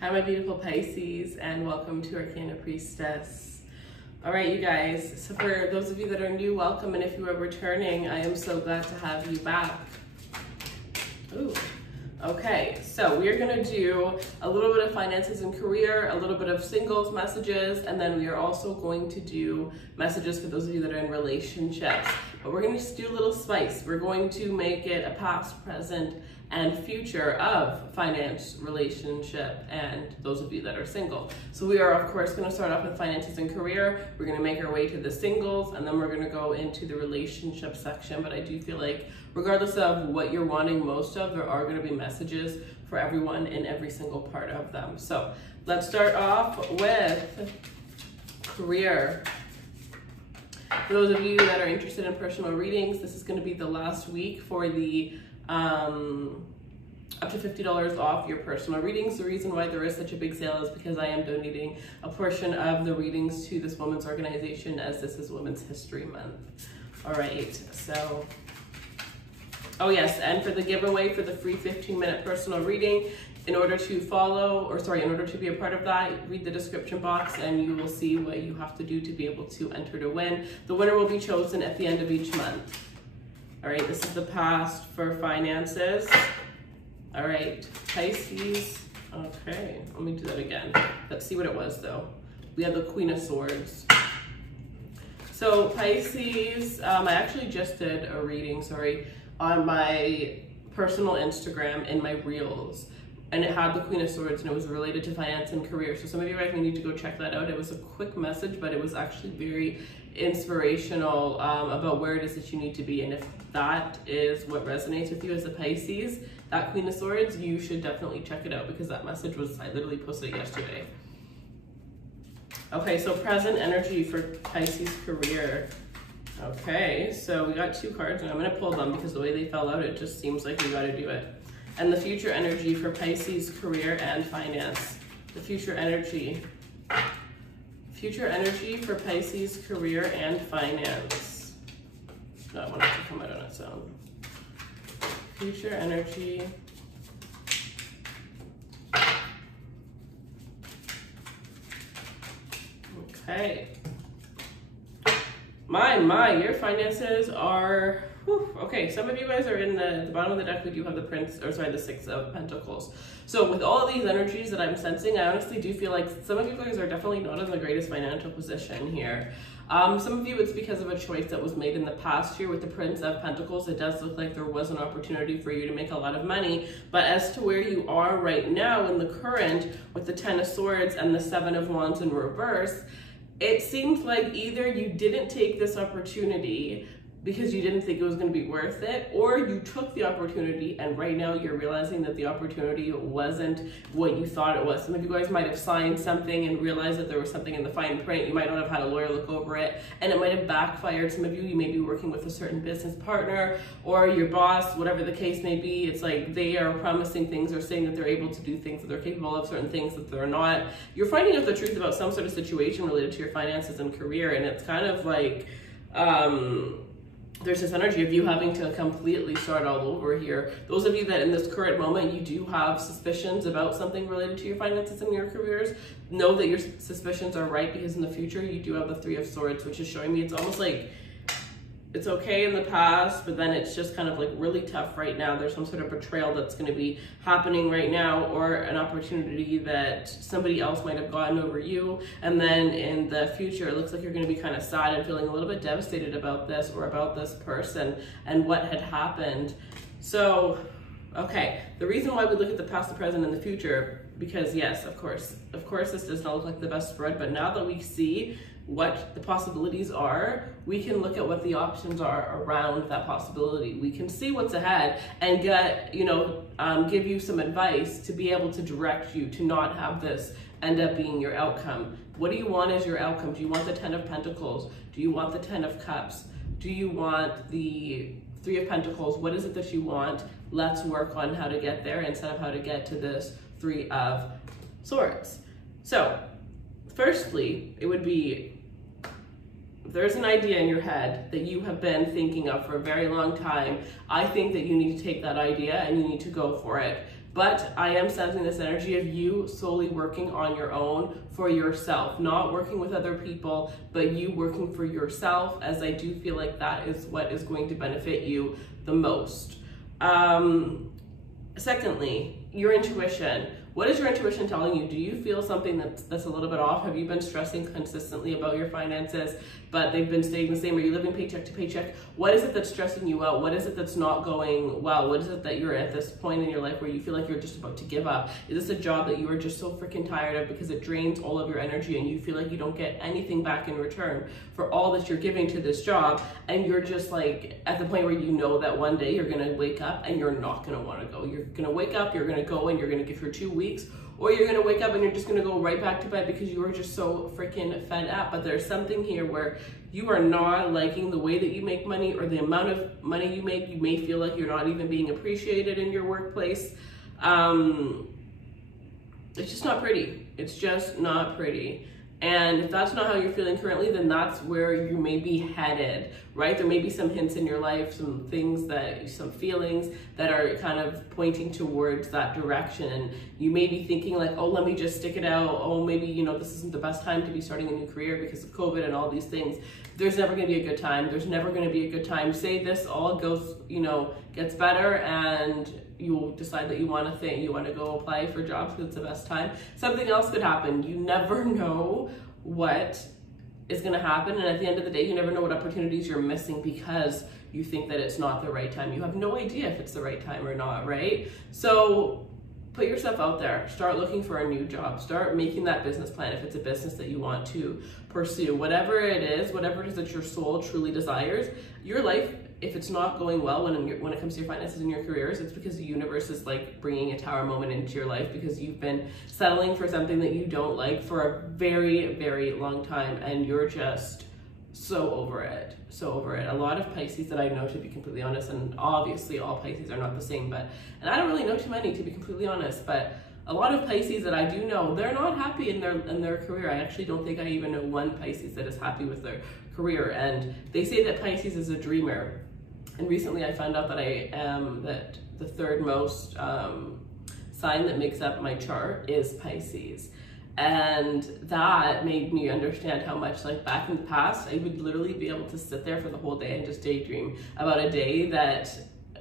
Hi, my beautiful Pisces, and welcome to Arcana Priestess. All right, you guys, so for those of you that are new, welcome, and if you are returning, I am so glad to have you back. Ooh. Okay, so we are going to do a little bit of finances and career, a little bit of singles messages, and then we are also going to do messages for those of you that are in relationships. But we're going to just do a little spice. We're going to make it a past, present, and future of finance, relationship, and those of you that are single. So we are, of course, going to start off with finances and career. We're going to make our way to the singles, and then we're going to go into the relationship section. But I do feel like regardless of what you're wanting most of, there are going to be messages for everyone in every single part of them. So let's start off with career. For those of you that are interested in personal readings, this is going to be the last week for the up to $50 off your personal readings. The reason why there is such a big sale is because I am donating a portion of the readings to this women's organization, as this is Women's History Month. All right, so, oh yes, and for the giveaway for the free 15-minute personal reading, in order to in order to be a part of that, read the description box and you will see what you have to do to be able to enter to win. The winner will be chosen at the end of each month. All right, this is the past for finances. All right, Pisces. Okay, let me do that again. Let's see what it was though. We had the Queen of Swords. So Pisces, I actually just did a reading, on my personal Instagram in my reels. And it had the Queen of Swords and it was related to finance and career. So some of you guys may need to go check that out. It was a quick message, but it was actually very inspirational about where it is that you need to be. And if that is what resonates with you as a Pisces, that Queen of Swords, you should definitely check it out because that message was, I literally posted it yesterday. Okay, so present energy for Pisces career. Okay, so we got two cards and I'm gonna pull them because the way they fell out, it just seems like we gotta do it. And the future energy for Pisces career and finance. The future energy. Future energy for Pisces career and finance. No, I want it to come out on its own. Future energy. Okay. My, your finances are, whew, okay, some of you guys are in the bottom of the deck. We do have the Six of Pentacles. So with all of these energies that I'm sensing, I honestly do feel like some of you guys are definitely not in the greatest financial position here. Some of you, it's because of a choice that was made in the past year with the Prince of Pentacles. It does look like there was an opportunity for you to make a lot of money, but as to where you are right now in the current with the Ten of Swords and the Seven of Wands in reverse, it seems like either you didn't take this opportunity because you didn't think it was going to be worth it, or you took the opportunity and right now you're realizing that the opportunity wasn't what you thought it was. Some of you guys might have signed something and realized that there was something in the fine print. You might not have had a lawyer look over it and it might have backfired. Some of you may be working with a certain business partner or your boss, whatever the case may be. It's like they are promising things or saying that they're able to do things, that they're capable of certain things that they're not. You're finding out the truth about some sort of situation related to your finances and career, and it's kind of like, there's this energy of you having to completely start all over here. Those of you that in this current moment, you do have suspicions about something related to your finances and your careers, know that your suspicions are right, because in the future, you do have the Three of Swords, which is showing me it's almost like it's okay in the past, but then it's just kind of like really tough right now. There's some sort of betrayal that's going to be happening right now, or an opportunity that somebody else might have gotten over you. And then in the future, it looks like you're going to be kind of sad and feeling a little bit devastated about this or about this person and what had happened. So, okay, the reason why we look at the past, the present, and the future, because yes, of course, this does not look like the best spread, but now that we see what the possibilities are, we can look at what the options are around that possibility. We can see what's ahead and get, give you some advice to be able to direct you to not have this end up being your outcome. What do you want as your outcome? Do you want the Ten of Pentacles? Do you want the Ten of Cups? Do you want the Three of Pentacles? What is it that you want? Let's work on how to get there instead of how to get to this Three of Swords. So, firstly, it would be, there's an idea in your head that you have been thinking of for a very long time. I think that you need to take that idea and you need to go for it. But I am sensing this energy of you solely working on your own for yourself, not working with other people, but you working for yourself, as I do feel like that is what is going to benefit you the most. Secondly, your intuition. What is your intuition telling you? Do you feel something that's a little bit off? Have you been stressing consistently about your finances, but they've been staying the same? Are you living paycheck to paycheck? What is it that's stressing you out? What is it that's not going well? What is it that you're at this point in your life where you feel like you're just about to give up? Is this a job that you are just so freaking tired of because it drains all of your energy and you feel like you don't get anything back in return for all that you're giving to this job? And you're just like at the point where you know that one day you're gonna wake up and you're not gonna wanna go. You're gonna wake up, you're gonna go and you're gonna give her 2 weeks, or you're gonna wake up and you're just gonna go right back to bed because you are just so freaking fed up. But there's something here where you are not liking the way that you make money or the amount of money you make. You may feel like you're not even being appreciated in your workplace. It's just not pretty. It's just not pretty. And if that's not how you're feeling currently, then that's where you may be headed, right? There may be some hints in your life, some things that, some feelings that are kind of pointing towards that direction. And you may be thinking like, oh, let me just stick it out. Oh, maybe, you know, this isn't the best time to be starting a new career because of COVID and all these things. There's never going to be a good time. There's never going to be a good time. Say this all goes, you know, gets better and you'll decide that you want to go apply for jobs because it's the best time. Something else could happen. You never know what is going to happen, and at the end of the day you never know what opportunities you're missing because you think that it's not the right time. You have no idea if it's the right time or not, right? So put yourself out there, start looking for a new job, start making that business plan if it's a business that you want to pursue. Whatever it is that your soul truly desires. Your life, if it's not going well when it comes to your finances and your careers, it's because the universe is like bringing a tower moment into your life because you've been settling for something that you don't like for a very, very long time, and you're just so over it, so over it. A lot of Pisces that I know, to be completely honest, and obviously all Pisces are not the same, and I don't really know too many, to be completely honest, but a lot of Pisces that I do know, they're not happy in their career. I actually don't think I even know one Pisces that is happy with their career, and they say that Pisces is a dreamer. And recently I found out that I am, that the third most sign that makes up my chart is Pisces. And that made me understand how much, like back in the past, I would literally be able to sit there for the whole day and just daydream about a day that,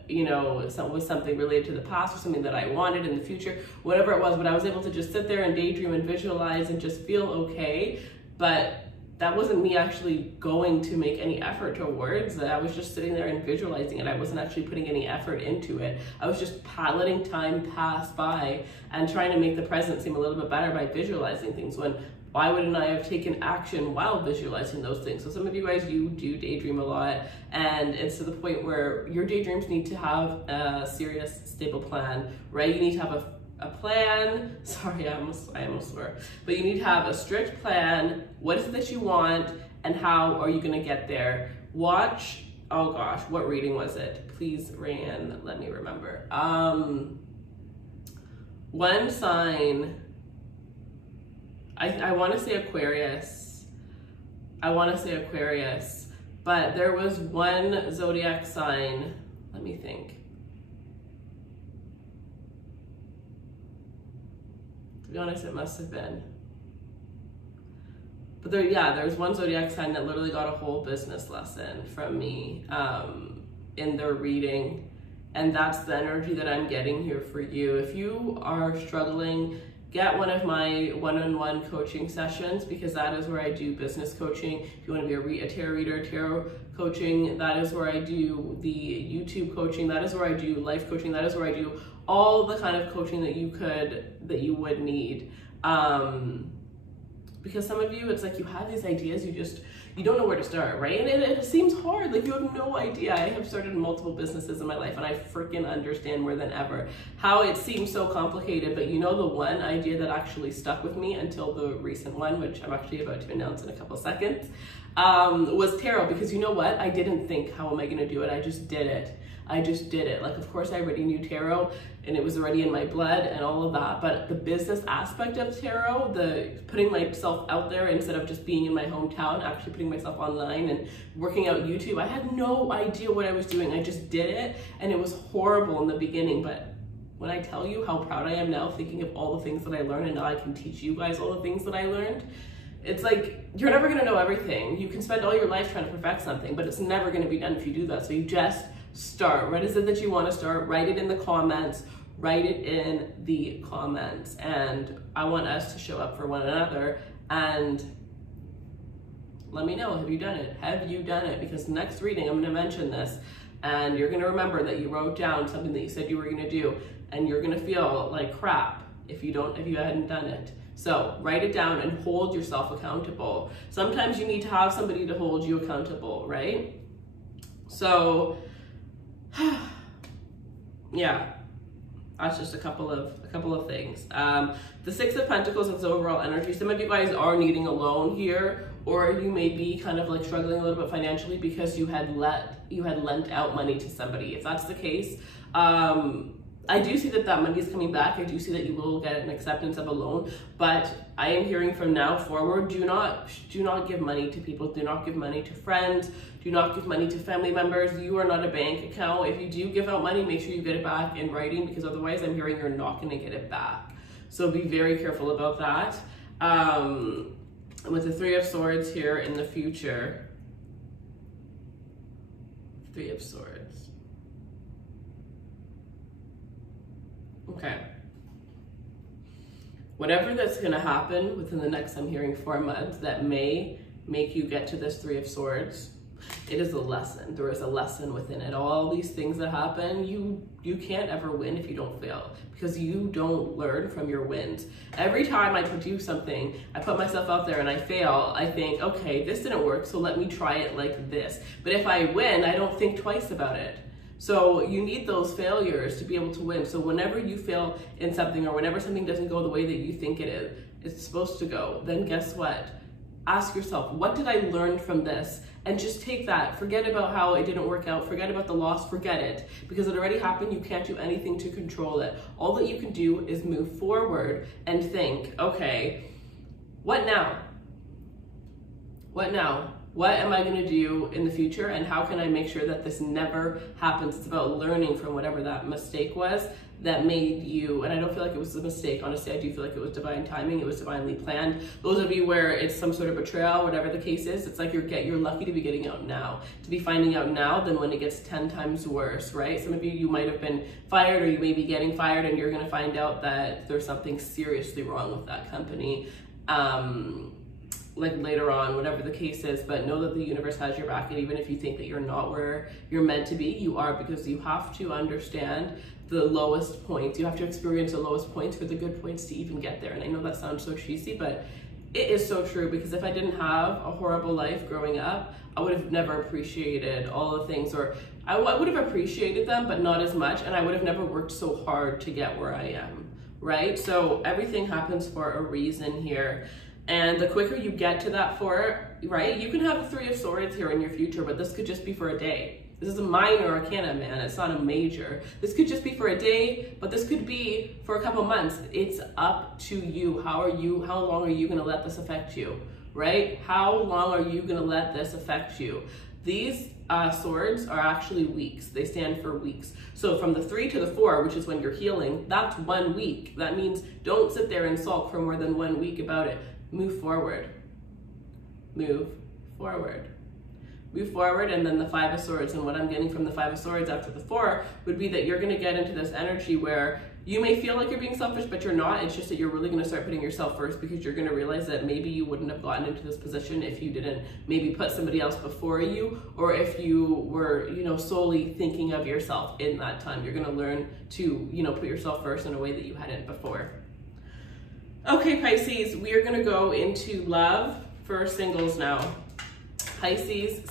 you know, was something related to the past or something that I wanted in the future, whatever it was, but I was able to just sit there and daydream and visualize and just feel okay. But that wasn't me actually going to make any effort towards it. I was just sitting there and visualizing it. I wasn't actually putting any effort into it. I was just letting time pass by and trying to make the present seem a little bit better by visualizing things, when why wouldn't I have taken action while visualizing those things? So some of you guys, you do daydream a lot, and it's to the point where your daydreams need to have a serious, stable plan, right? You need to have a plan. Sorry, I almost swear. But you need to have a strict plan. What is it that you want, and how are you going to get there? Watch, oh gosh, what reading was it? Please, Rayan, let me remember. One sign, I want to say Aquarius. But there was one zodiac sign, let me think. To be honest, it must have been. But there's one zodiac sign that literally got a whole business lesson from me in their reading. And that's the energy that I'm getting here for you. If you are struggling, get one of my one-on-one coaching sessions, because that is where I do business coaching. If you want to be a tarot reader, tarot coaching, that is where I do the YouTube coaching, that is where I do life coaching, that is where I do all the kind of coaching that you would need. Because some of you, it's like you have these ideas, you don't know where to start, right? And it seems hard, like you have no idea. I have started multiple businesses in my life, and I freaking understand more than ever how it seems so complicated. But you know, the one idea that actually stuck with me until the recent one, which I'm actually about to announce in a couple seconds, was tarot. Because you know what? I didn't think, how am I gonna do it? I just did it. Like, of course I already knew tarot and it was already in my blood and all of that, but the business aspect of tarot, the putting myself out there instead of just being in my hometown, actually putting myself online and working out YouTube, I had no idea what I was doing. I just did it, and it was horrible in the beginning, but when I tell you how proud I am now thinking of all the things that I learned, and now I can teach you guys all the things that I learned, it's like, you're never gonna know everything. You can spend all your life trying to perfect something, but it's never gonna be done if you do that. So you just start. What is it that you wanna start? Write it in the comments. Write it in the comments. And I want us to show up for one another, and let me know, have you done it? Have you done it? Because next reading, I'm gonna mention this, and you're gonna remember that you wrote down something that you said you were gonna do, and you're gonna feel like crap if you hadn't done it. So write it down and hold yourself accountable. Sometimes you need to have somebody to hold you accountable, right? So, yeah, that's just a couple of things. The Six of Pentacles is overall energy. Some of you guys are needing a loan here, or you may be kind of like struggling a little bit financially because you had lent out money to somebody. If that's the case, I do see that money is coming back. I do see that you will get an acceptance of a loan, but I am hearing from now forward, do not give money to people. Do not give money to friends. Do not give money to family members. You are not a bank account. If you do give out money, make sure you get it back in writing, because otherwise I'm hearing you're not going to get it back. So be very careful about that. With the Three of Swords here in the future, Three of Swords. Okay. Whatever that's going to happen within the next, I'm hearing 4 months, that may make you get to this Three of Swords, it is a lesson. There is a lesson within it. All these things that happen, you can't ever win if you don't fail, because you don't learn from your wins. Every time I do something, I put myself out there and I fail, I think, okay, this didn't work, so let me try it like this. But if I win, I don't think twice about it. So you need those failures to be able to win. So whenever you fail in something, or whenever something doesn't go the way that you think it's supposed to go, then guess what? Ask yourself, what did I learn from this? And just take that. Forget about how it didn't work out. Forget about the loss. Forget it. Because it already happened. You can't do anything to control it. All that you can do is move forward and think, okay, what now? What now? What am I going to do in the future, and how can I make sure that this never happens? It's about learning from whatever that mistake was that made you, and I don't feel like it was a mistake, honestly. I do feel like it was divine timing. It was divinely planned. Those of you where it's some sort of betrayal, whatever the case is, it's like you're lucky to be getting out now, to be finding out now than when it gets 10 times worse, right? Some of you might have been fired, or you may be getting fired, and you're going to find out that there's something seriously wrong with that company. Like later on, whatever the case is, but know that the universe has your back. And even if you think that you're not where you're meant to be, you are, because you have to understand the lowest points. You have to experience the lowest points for the good points to even get there. And I know that sounds so cheesy, but it is so true, because if I didn't have a horrible life growing up, I would have never appreciated all the things, or I would have appreciated them, but not as much. And I would have never worked so hard to get where I am, right? So everything happens for a reason here. And the quicker you get to that right? You can have a Three of Swords here in your future, but this could just be for a day. This is a minor arcana, man. It's not a major. This could just be for a day, but this could be for a couple months. It's up to you. How long are you going to let this affect you, right? How long are you going to let this affect you? These swords are actually weeks. They stand for weeks. So from the 3 to the 4, which is when you're healing, that's 1 week. That means don't sit there and sulk for more than 1 week about it. Move forward. Move forward. Move forward. And then the 5 of Swords, and what I'm getting from the 5 of Swords after the 4 would be that you're going to get into this energy where you may feel like you're being selfish, but you're not. It's just that you're really going to start putting yourself first, because you're going to realize that maybe you wouldn't have gotten into this position if you didn't maybe put somebody else before you, or if you were, solely thinking of yourself in that time. You're going to learn to, put yourself first in a way that you hadn't before. Okay, Pisces, we are going to go into love for singles now. Pisces.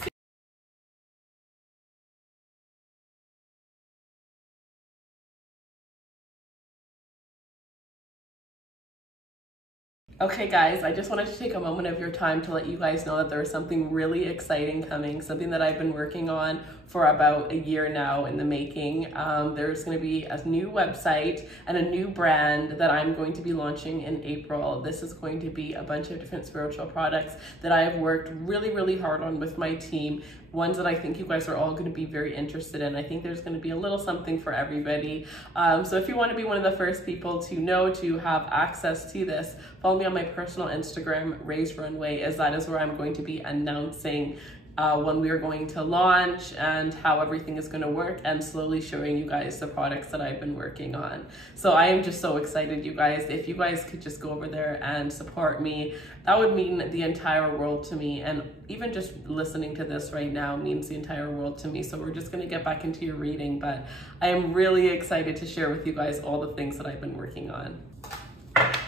Okay guys, I just wanted to take a moment of your time to let you guys know that there's something really exciting coming, something that I've been working on for about a year now in the making. There's going to be a new website and a new brand that I'm going to be launching in April. This is going to be a bunch of different spiritual products that I have worked really, really hard on with my team. Ones that I think you guys are all going to be very interested in. I think there's going to be a little something for everybody. So if you want to be one of the first people to know to have access to this, follow me on my personal Instagram, Raise Runway, as that is where I'm going to be announcing when we are going to launch and how everything is going to work, and slowly showing you guys the products that I've been working on. So I am just so excited, you guys. If you guys could just go over there and support me, that would mean the entire world to me. And even just listening to this right now means the entire world to me. So we're just going to get back into your reading, but I am really excited to share with you guys all the things that I've been working on.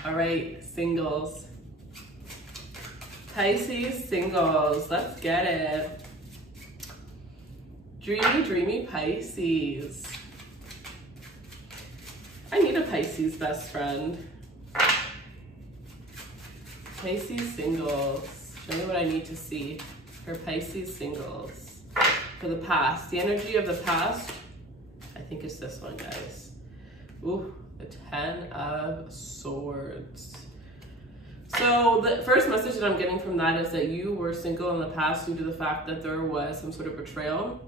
All right, singles. Pisces singles, let's get it. Dreamy, dreamy Pisces. I need a Pisces best friend. Pisces singles. Show me what I need to see for Pisces singles. For the past, the energy of the past, I think it's this one, guys. Ooh, the 10 of Swords. So the first message that I'm getting from that is that you were single in the past due to the fact that there was some sort of betrayal,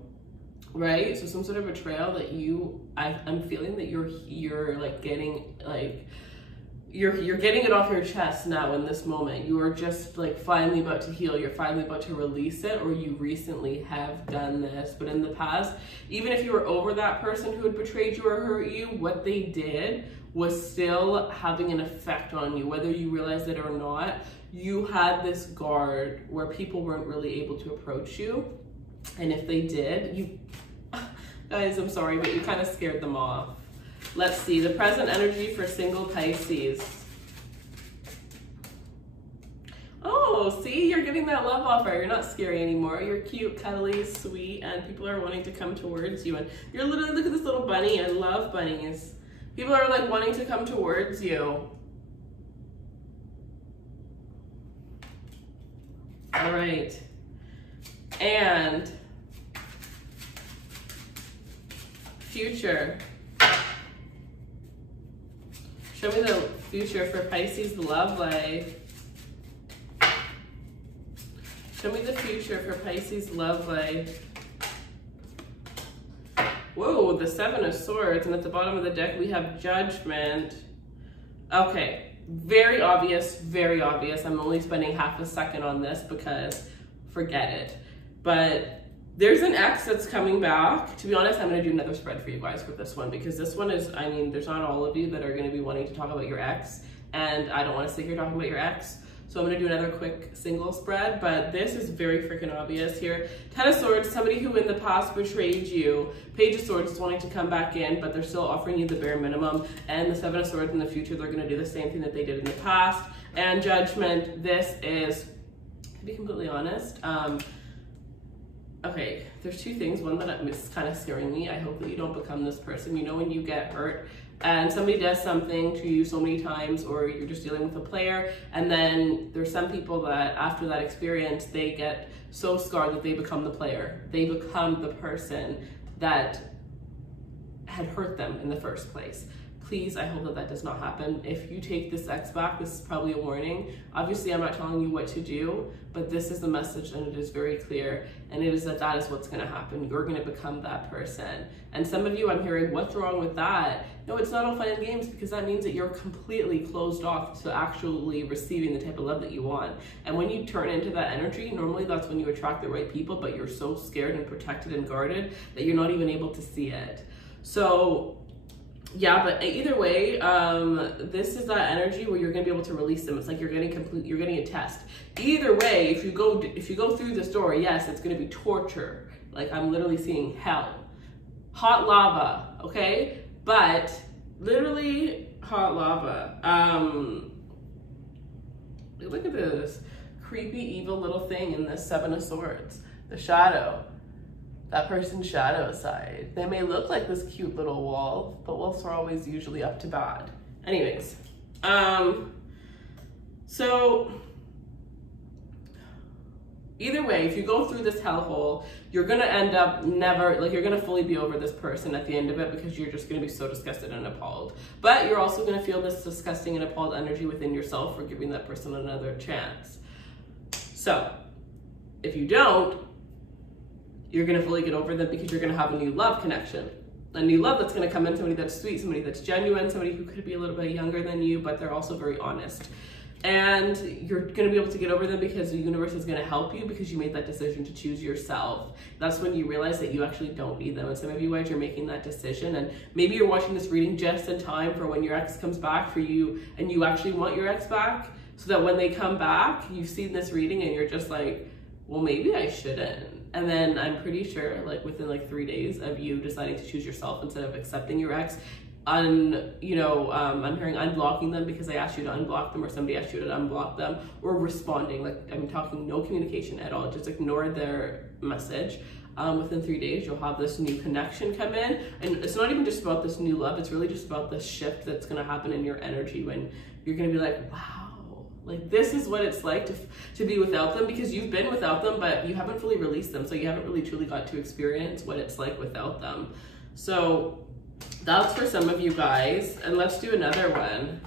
right? So some sort of betrayal that I'm feeling that you're like getting like, you're getting it off your chest now in this moment. You are just like finally about to heal. You're finally about to release it, or you recently have done this. But in the past, even if you were over that person who had betrayed you or hurt you, what they did was still having an effect on you, whether you realized it or not. You had this guard where people weren't really able to approach you. And if they did, you, guys, I'm sorry, but you kind of scared them off. Let's see, the present energy for single Pisces. Oh, see, you're getting that love offer. You're not scary anymore. You're cute, cuddly, sweet, and people are wanting to come towards you. And you're literally, look at this little bunny. I love bunnies. People are like wanting to come towards you. All right. And future. Show me the future for Pisces love life. Show me the future for Pisces love life. Whoa, the 7 of Swords, and at the bottom of the deck we have Judgment. Okay, very obvious, very obvious. I'm only spending half a second on this because forget it. But there's an ex that's coming back. To be honest, I'm gonna do another spread for you guys with this one, because this one is, I mean, there's not all of you that are gonna be wanting to talk about your ex, and I don't wanna sit here talking about your ex. So I'm gonna do another quick single spread, but this is very freaking obvious here. 10 of Swords, somebody who in the past betrayed you. Page of Swords is wanting to come back in, but they're still offering you the bare minimum. And the 7 of Swords in the future, they're gonna do the same thing that they did in the past. And Judgment, this is, to be completely honest, okay, there's two things. One that is kind of scaring me. I hope that you don't become this person. You know, when you get hurt and somebody does something to you so many times, or you're just dealing with a player, and then there's some people that after that experience, they get so scarred that they become the player. They become the person that had hurt them in the first place. Please, I hope that that does not happen. If you take this ex back, this is probably a warning. Obviously, I'm not telling you what to do, but this is the message, and it is very clear, and it is that that is what's gonna happen. You're gonna become that person. And some of you, I'm hearing, what's wrong with that? No, it's not all fun and games, because that means that you're completely closed off to actually receiving the type of love that you want. And when you turn into that energy, normally that's when you attract the right people, but you're so scared and protected and guarded that you're not even able to see it. So, yeah, but either way, this is that energy where you're gonna be able to release them. It's like you're getting a test. Either way, if you go through this door, yes, it's gonna be torture. Like, I'm literally seeing hell, hot lava. Okay, but literally hot lava. Look at this creepy, evil little thing in this 7 of Swords. The shadow. That person's shadow side. They may look like this cute little wall, but wolves are always usually up to bad. Anyways, so, 10 either way, if you go through this hellhole, you're gonna end up never, like, you're gonna fully be over this person at the end of it, because you're just gonna be so disgusted and appalled. But you're also gonna feel this disgusting and appalled energy within yourself for giving that person another chance. So if you don't, you're gonna fully get over them, because you're gonna have a new love connection. A new love that's gonna come in, somebody that's sweet, somebody that's genuine, somebody who could be a little bit younger than you, but they're also very honest. And you're gonna be able to get over them because the universe is gonna help you, because you made that decision to choose yourself. That's when you realize that you actually don't need them. And some of you guys are making that decision, and maybe you're watching this reading just in time for when your ex comes back for you, and you actually want your ex back, so that when they come back, you've seen this reading and you're just like, well, maybe I shouldn't. And then I'm pretty sure, like, within like 3 days of you deciding to choose yourself instead of accepting your ex, I'm hearing unblocking them because I asked you to unblock them, or somebody asked you to unblock them, or responding, like, I'm talking no communication at all, just ignore their message. Within 3 days, you'll have this new connection come in. And it's not even just about this new love, it's really just about this shift that's gonna happen in your energy, when you're gonna be like, wow, like, this is what it's like to be without them, because you've been without them, but you haven't fully released them. So you haven't really truly got to experience what it's like without them. So that's for some of you guys. And let's do another one.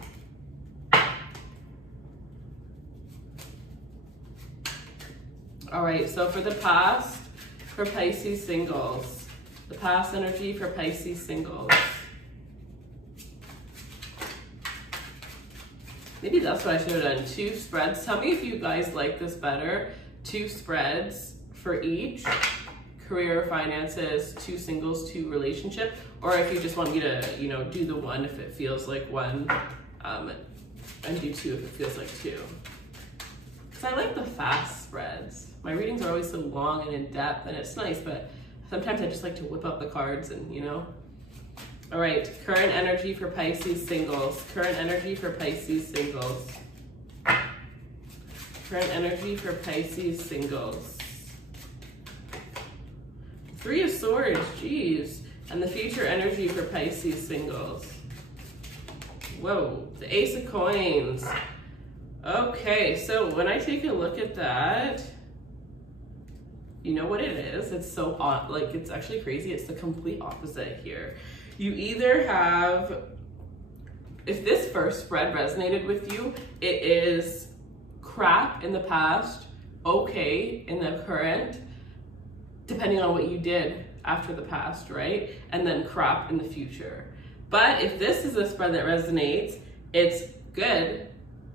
All right, so for the past, for Pisces singles, the past energy for Pisces singles. Maybe that's what I should have done. 2 spreads. Tell me if you guys like this better. 2 spreads for each. Career, finances, 2 singles, 2 relationship. Or if you just want me to, you know, do the one if it feels like one, and do 2 if it feels like 2. Because I like the fast spreads. My readings are always so long and in depth, and it's nice, but sometimes I just like to whip up the cards and, you know. All right, current energy for Pisces singles. Current energy for Pisces singles. Current energy for Pisces singles. 3 of Swords, geez. And the future energy for Pisces singles. Whoa, the Ace of Coins. Okay, so when I take a look at that, you know what it is? It's so odd, like, it's actually crazy. It's the complete opposite here. You either have, if this first spread resonated with you, it is crap in the past, okay in the current, depending on what you did after the past, right? And then crap in the future. But if this is a spread that resonates, it's good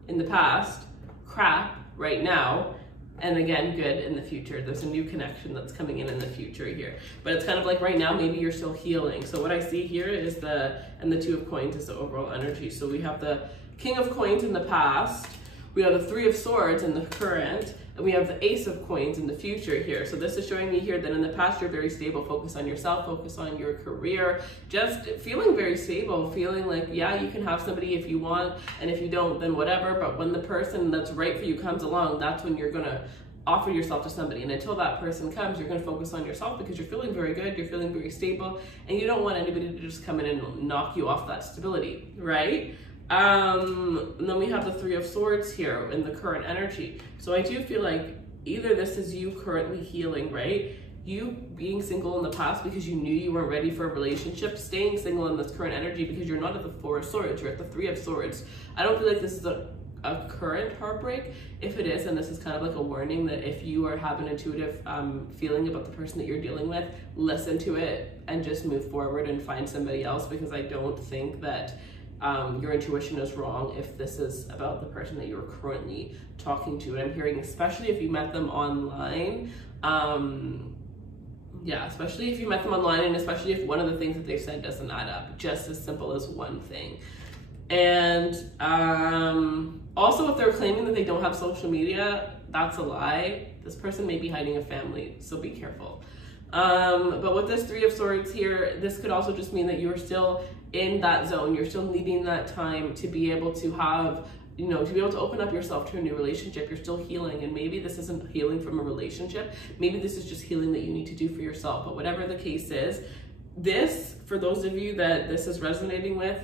in the past, crap right now, and again, good in the future. There's a new connection that's coming in the future here. But it's kind of like right now, maybe you're still healing. So what I see here is and the 2 of Coins is the overall energy. So we have the King of Coins in the past, we have the 3 of Swords in the current, and we have the Ace of Coins in the future here. So this is showing me here that in the past, you're very stable, focus on yourself, focus on your career, just feeling very stable, feeling like, yeah, you can have somebody if you want, and if you don't, then whatever. But when the person that's right for you comes along, that's when you're gonna offer yourself to somebody. And until that person comes, you're gonna focus on yourself, because you're feeling very good, you're feeling very stable, and you don't want anybody to just come in and knock you off that stability, right? And then we have the 3 of Swords here in the current energy. So I do feel like either this is you currently healing, right? You being single in the past because you knew you weren't ready for a relationship, staying single in this current energy because you're not at the 4 of Swords, you're at the 3 of Swords. I don't feel like this is a current heartbreak. If it is, and this is kind of like a warning that if you are having an intuitive feeling about the person that you're dealing with, listen to it and just move forward and find somebody else, because I don't think that your intuition is wrong if this is about the person that you're currently talking to. And I'm hearing, especially if you met them online, yeah, especially if you met them online, and especially if one of the things that they've said doesn't add up, just as simple as one thing. And also, if they're claiming that they don't have social media, that's a lie. This person may be hiding a family, so be careful. But with this 3 of Swords here, this could also just mean that you're still in that zone. You're still needing that time to be able to have, you know, to be able to open up yourself to a new relationship. You're still healing, and maybe this isn't healing from a relationship. Maybe this is just healing that you need to do for yourself. But whatever the case is, this, for those of you that this is resonating with,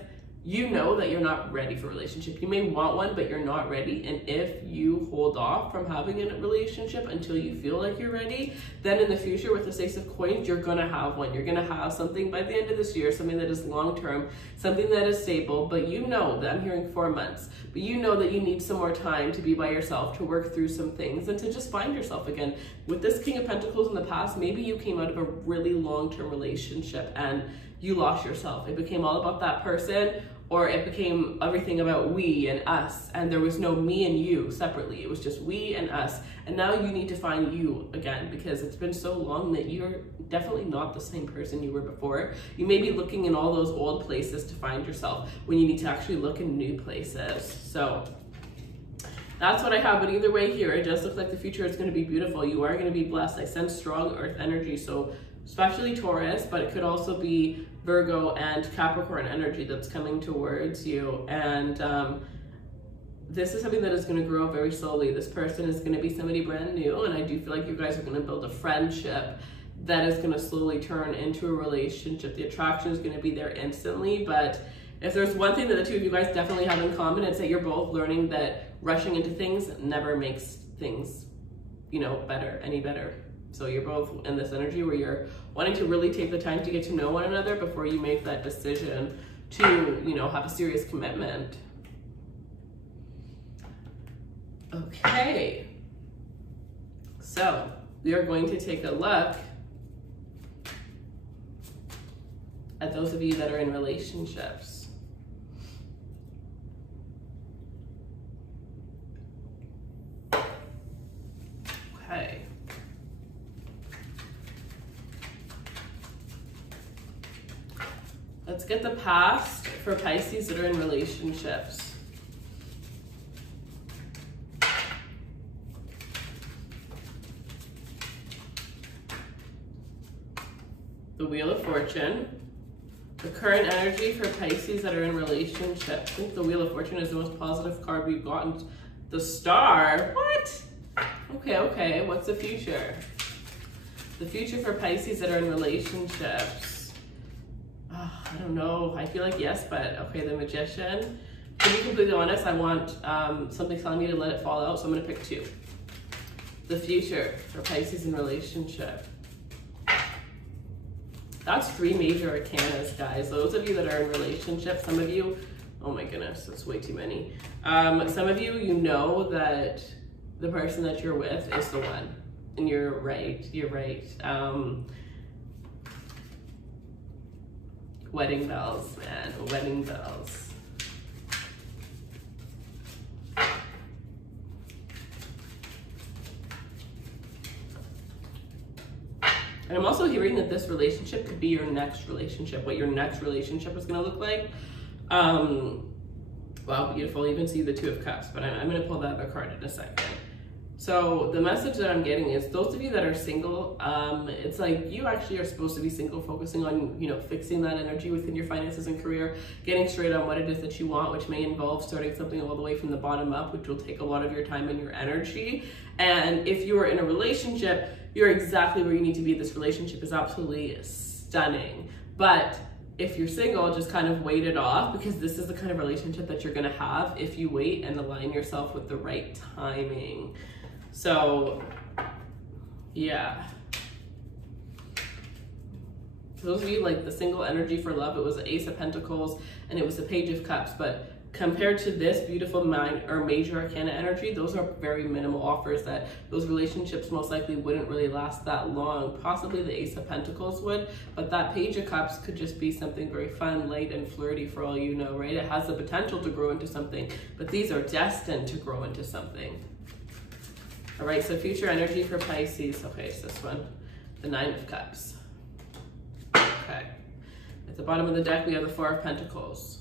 you know that you're not ready for a relationship. You may want one, but you're not ready. And if you hold off from having a relationship until you feel like you're ready, then in the future with the Ace of Coins, you're gonna have one. You're gonna have something by the end of this year, something that is long-term, something that is stable, but you know that, I'm hearing 4 months, but you know that you need some more time to be by yourself, to work through some things, and to just find yourself again. With this King of Pentacles in the past, maybe you came out of a really long-term relationship and you lost yourself. It became all about that person, or it became everything about we and us, and there was no me and you separately. It was just we and us. And now you need to find you again, because it's been so long that you're definitely not the same person you were before. You may be looking in all those old places to find yourself when you need to actually look in new places. So that's what I have. But either way here, it does look like the future is going to be beautiful. You are going to be blessed. I sense strong earth energy. So especially Taurus, but it could also be Virgo and Capricorn energy that's coming towards you. And this is something that is going to grow very slowly. This person is going to be somebody brand new, and I do feel like you guys are going to build a friendship that is going to slowly turn into a relationship. The attraction is going to be there instantly, but if there's one thing that the two of you guys definitely have in common, it's that you're both learning that rushing into things never makes things, you know, better, any better. So you're both in this energy where you're wanting to really take the time to get to know one another before you make that decision to, you know, have a serious commitment. Okay. So we are going to take a look at those of you that are in relationships. Okay. Let's get the past for Pisces that are in relationships. The Wheel of Fortune. The current energy for Pisces that are in relationships. I think the Wheel of Fortune is the most positive card we've gotten. The Star. What? Okay. What's the future? The future for Pisces that are in relationships. I don't know. I feel like yes, but okay, the Magician. To be completely honest, I want something telling me to let it fall out, so I'm going to pick 2. The future for Pisces in relationship. That's 3 major arcanas, guys. Those of you that are in relationships, some of you, oh my goodness, that's way too many. Some of you, you know that the person that you're with is the one, and you're right. Wedding bells, man, wedding bells. And I'm also hearing that this relationship could be your next relationship, what your next relationship is going to look like. Wow, beautiful. You can see the 2 of Cups, but I'm going to pull that other card in a second. So the message that I'm getting is those of you that are single, it's like you actually are supposed to be single, focusing on, you know, fixing that energy within your finances and career, getting straight on what it is that you want, which may involve starting something all the way from the bottom up, which will take a lot of your time and your energy. And if you are in a relationship, you're exactly where you need to be. This relationship is absolutely stunning. But if you're single, just kind of wait it off, because this is the kind of relationship that you're going to have if you wait and align yourself with the right timing. So, yeah. For those of you like the single energy for love, it was the Ace of Pentacles and it was the Page of Cups. But compared to this beautiful major arcana energy, those are very minimal offers that those relationships most likely wouldn't really last that long. Possibly the Ace of Pentacles would, but that Page of Cups could just be something very fun, light, and flirty for all you know, right? It has the potential to grow into something, but these are destined to grow into something. All right, so future energy for Pisces. Okay, it's this one, the 9 of Cups. Okay, at the bottom of the deck, we have the 4 of Pentacles.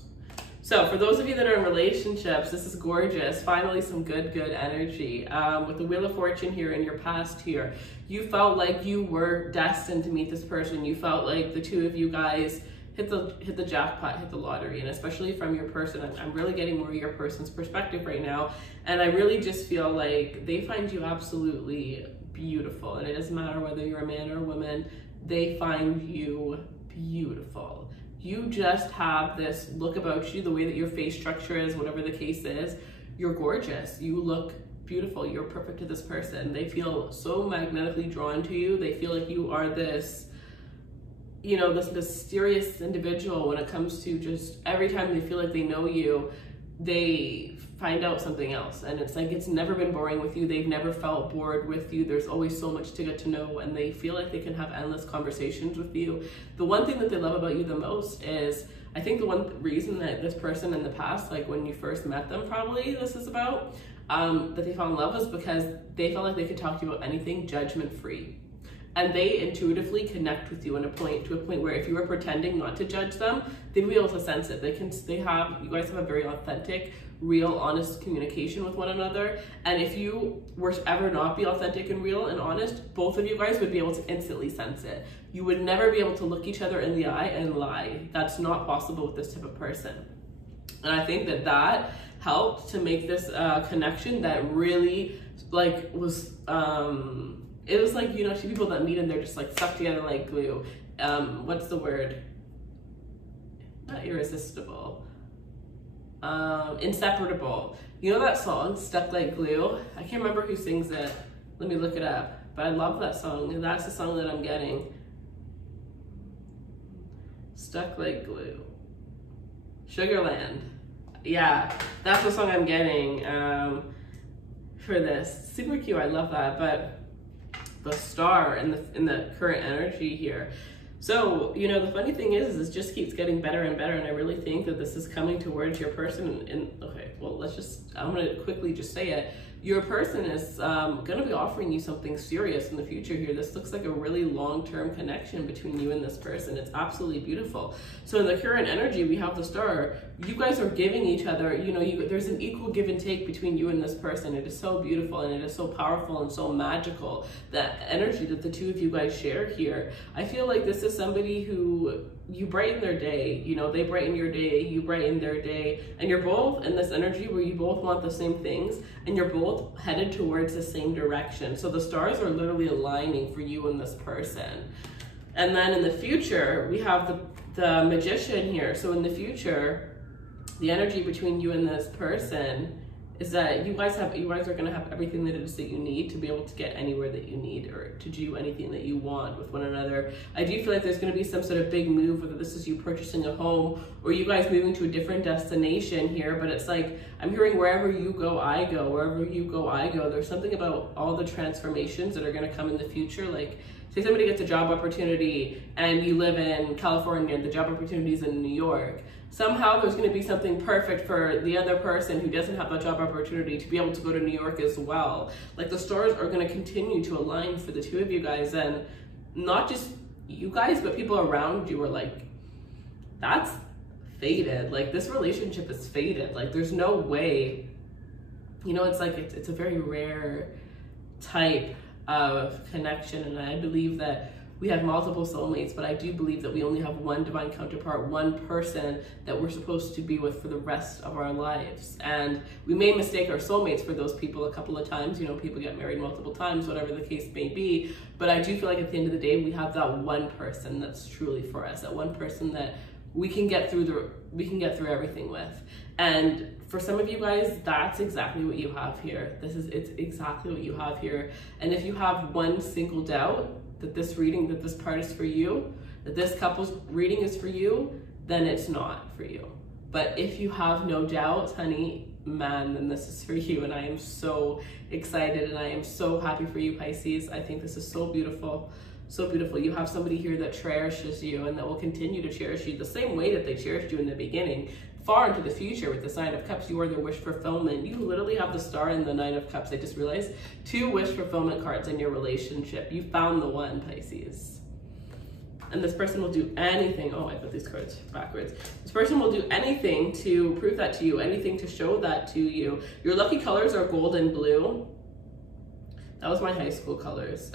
So for those of you that are in relationships, this is gorgeous. Finally, some good energy. With the Wheel of Fortune here in your past here, you felt like you were destined to meet this person. You felt like the 2 of you guys hit the jackpot, hit the lottery. And especially from your person, I'm really getting more of your person's perspective right now. And I really just feel like they find you absolutely beautiful. And it doesn't matter whether you're a man or a woman, they find you beautiful. You just have this look about you, the way that your face structure is, whatever the case is. You're gorgeous. You look beautiful. You're perfect to this person. They feel so magnetically drawn to you. They feel like you are this, you know, this mysterious individual when it comes to just every time they feel like they know you, they find out something else. And it's like, it's never been boring with you. They've never felt bored with you. There's always so much to get to know, and they feel like they can have endless conversations with you. The one thing that they love about you the most is, I think the one reason that this person in the past, like when you first met them, probably this is about, that they fell in love was because they felt like they could talk to you about anything judgment-free. And they intuitively connect with you to a point where if you were pretending not to judge them, they'd be able to sense it. You guys have a very authentic, real, honest communication with one another. And if you were to ever not be authentic and real and honest, both of you guys would be able to instantly sense it. You would never be able to look each other in the eye and lie. That's not possible with this type of person. And I think that helped to make this connection that really was, it was like, you know, two people that meet and they're just like stuck together like glue. What's the word? Not irresistible. Inseparable. You know that song, Stuck Like Glue? I can't remember who sings it. Let me look it up. But I love that song, and that's the song that I'm getting. Stuck Like Glue. Sugarland. Yeah, that's the song I'm getting for this. Super cute, I love that. But the star in the current energy here. So, you know, the funny thing is it just keeps getting better and better, and I really think that this is coming towards your person. And okay, well, I'm gonna quickly just say it. Your person is gonna be offering you something serious in the future here. This looks like a really long-term connection between you and this person. It's absolutely beautiful. So in the current energy, we have the star. You guys are giving each other, you know, there's an equal give and take between you and this person. It is so beautiful, and it is so powerful and so magical, that energy that the two of you guys share here. I feel like this is somebody who you brighten their day, you know, they brighten your day, you brighten their day, and you're both in this energy where you both want the same things, and you're both headed towards the same direction. So the stars are literally aligning for you and this person. And then in the future, we have the Magician here. So in the future, the energy between you and this person is that you guys are going to have everything that it is that you need to be able to get anywhere that you need, or to do anything that you want with one another. I do feel like there's going to be some sort of big move, whether this is you purchasing a home or you guys moving to a different destination here. But it's like, I'm hearing wherever you go, I go. Wherever you go, I go. There's something about all the transformations that are going to come in the future. Like, say somebody gets a job opportunity and you live in California and the job opportunity is in New York. Somehow there's going to be something perfect for the other person who doesn't have that job opportunity to be able to go to New York as well. Like, the stars are going to continue to align for the two of you guys, and not just you guys, but people around you are like, that's fated. Like, this relationship is fated. Like, there's no way, you know, it's like, it's a very rare type of connection, and I believe that we have multiple soulmates, but I do believe that we only have one divine counterpart, one person that we're supposed to be with for the rest of our lives. And we may mistake our soulmates for those people a couple of times. You know, people get married multiple times, whatever the case may be. But I do feel like at the end of the day, we have that one person that's truly for us, that one person that we can get through everything with. And for some of you guys, that's exactly what you have here. It's exactly what you have here. And if you have one single doubt that this reading, that this part is for you, that this couple's reading is for you, then it's not for you. But if you have no doubts, honey, man, then this is for you. And I am so excited, and I am so happy for you, Pisces. I think this is so beautiful. So beautiful. You have somebody here that cherishes you, and that will continue to cherish you the same way that they cherished you in the beginning. Far into the future with the Nine of Cups, you are their wish fulfillment. You literally have the Star and the Nine of Cups. I just realized 2 wish fulfillment cards in your relationship. You found the one, Pisces. And this person will do anything. Oh, I put these cards backwards. This person will do anything to prove that to you, anything to show that to you. Your lucky colors are gold and blue. That was my high school colors.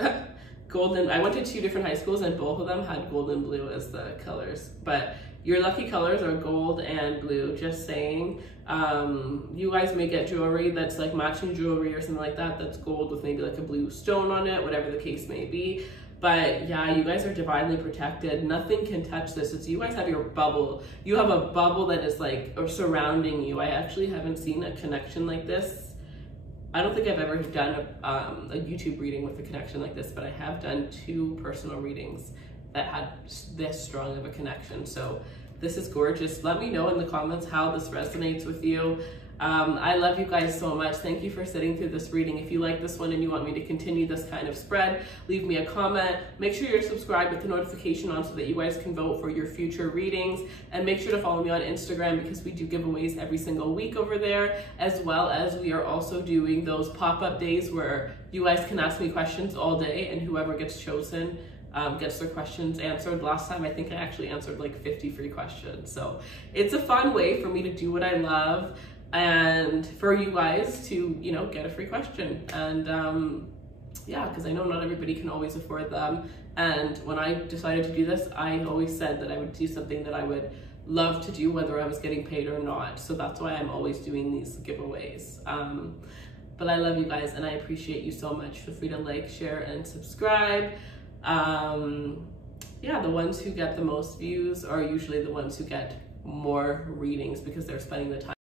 Golden. I went to 2 different high schools, and both of them had gold and blue as the colors. But your lucky colors are gold and blue, just saying. You guys may get jewelry that's like matching jewelry or something like that, that's gold with maybe like a blue stone on it, whatever the case may be. But yeah, you guys are divinely protected. Nothing can touch this. It's you guys have your bubble. You have a bubble that is like or surrounding you. I actually haven't seen a connection like this. I don't think I've ever done a YouTube reading with a connection like this, but I have done 2 personal readings that had this strong of a connection. So this is gorgeous. Let me know in the comments how this resonates with you. I love you guys so much. Thank you for sitting through this reading. If you like this one and you want me to continue this kind of spread, leave me a comment. Make sure you're subscribed with the notification on so that you guys can vote for your future readings. And make sure to follow me on Instagram because we do giveaways every single week over there, as well as we are also doing those pop-up days where you guys can ask me questions all day, and whoever gets chosen gets their questions answered. Last time I think I actually answered like 50 free questions. So it's a fun way for me to do what I love and for you guys to, you know, get a free question. And yeah, because I know not everybody can always afford them. And when I decided to do this, I always said that I would do something that I would love to do, whether I was getting paid or not. So that's why I'm always doing these giveaways. But I love you guys and I appreciate you so much. Feel free to like, share, and subscribe. Yeah, the ones who get the most views are usually the ones who get more readings because they're spending the time